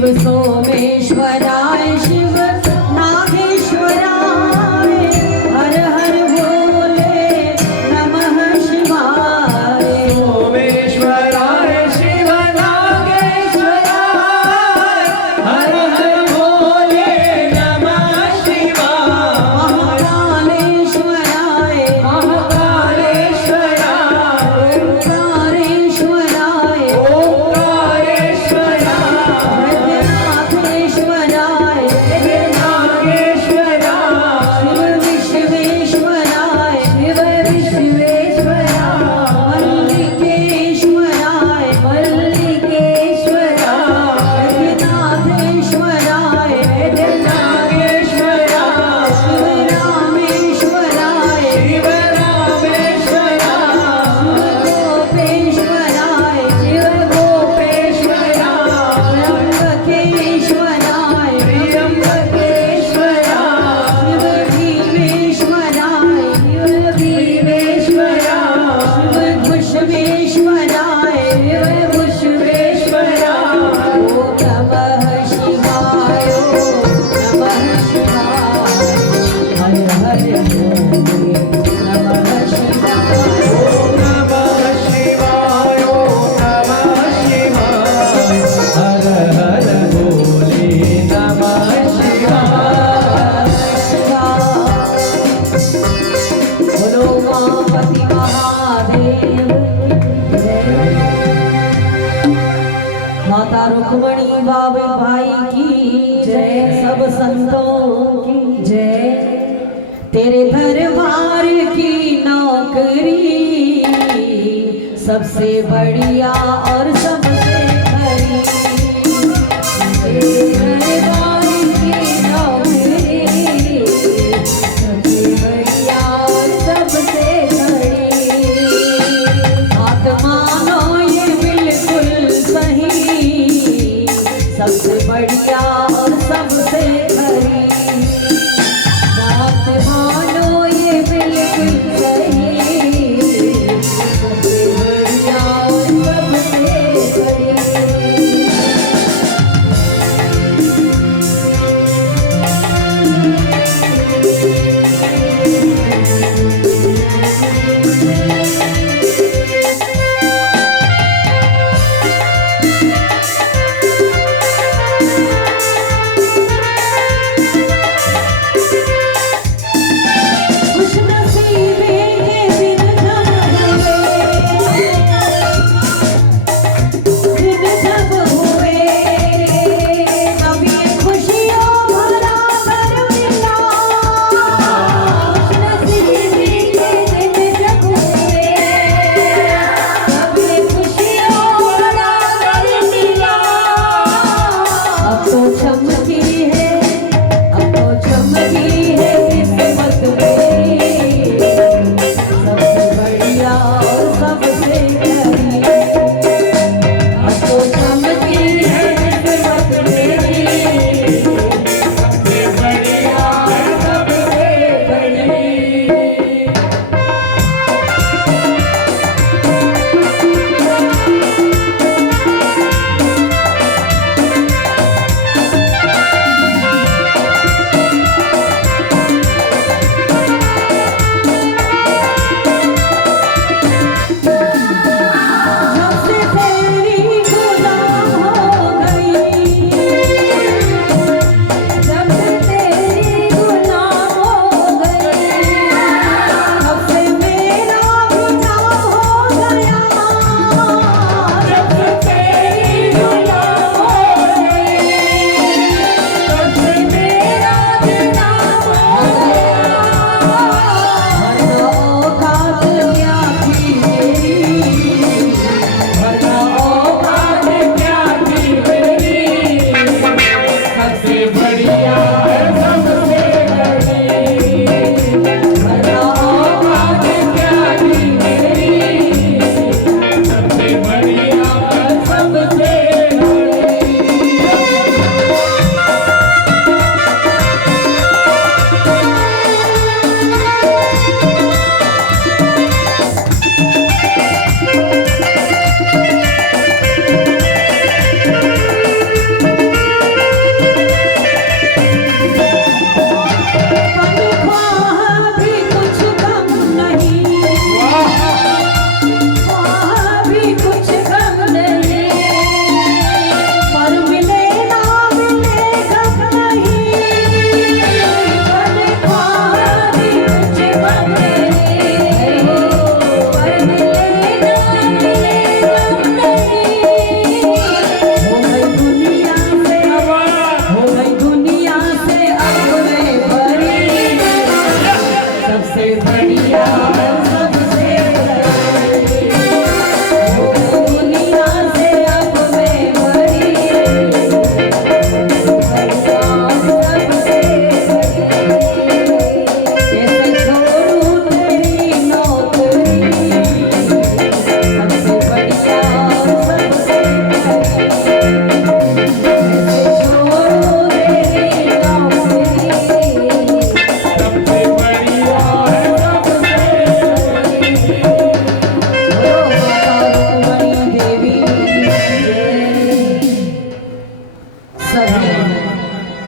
शिव सोमेश्वराय शिव नागेश्वराय हर हर भोले नमः शिवाय। सोमेश्वराय शिव नागेश्वराय हर हर भोले नमः शिवाय। महाकालेश्वराय महाकालेश्वराय ओंकारेश्वराय ओंकारेश्वराय नागेश्वराय नागेश्वराय शिव विश्वेश्वराय शिव विश्वेश्वराय मल्लिकेश्वराय मल्लिकेश्वराय नागेश्वराय नागेश्वराय शिव रामेश्वराय शिव रामेश्वराय गोपेश्वराय शिव गोपेश्वराय त्र्यंबकेश्वराय त्र्यंबकेश्वराय शिव भीमेश्वराय भीमेश्वराय शिव घुष्मेश्वराय शिव घुष्मेश्वराय ॐ नमः शिवाय नमः शिवाय हर हर भोले नमः शिवाय। ओम नमः शिवाय ओम नमः शिवाय हर हर भोले नमः शिवाय। बोलो उमापति महादेव जय। माता रुक्मणी बाबे भाई की जय, सब संतों की जय। तेरे दरबार की नौकरी सबसे बढ़िया और सब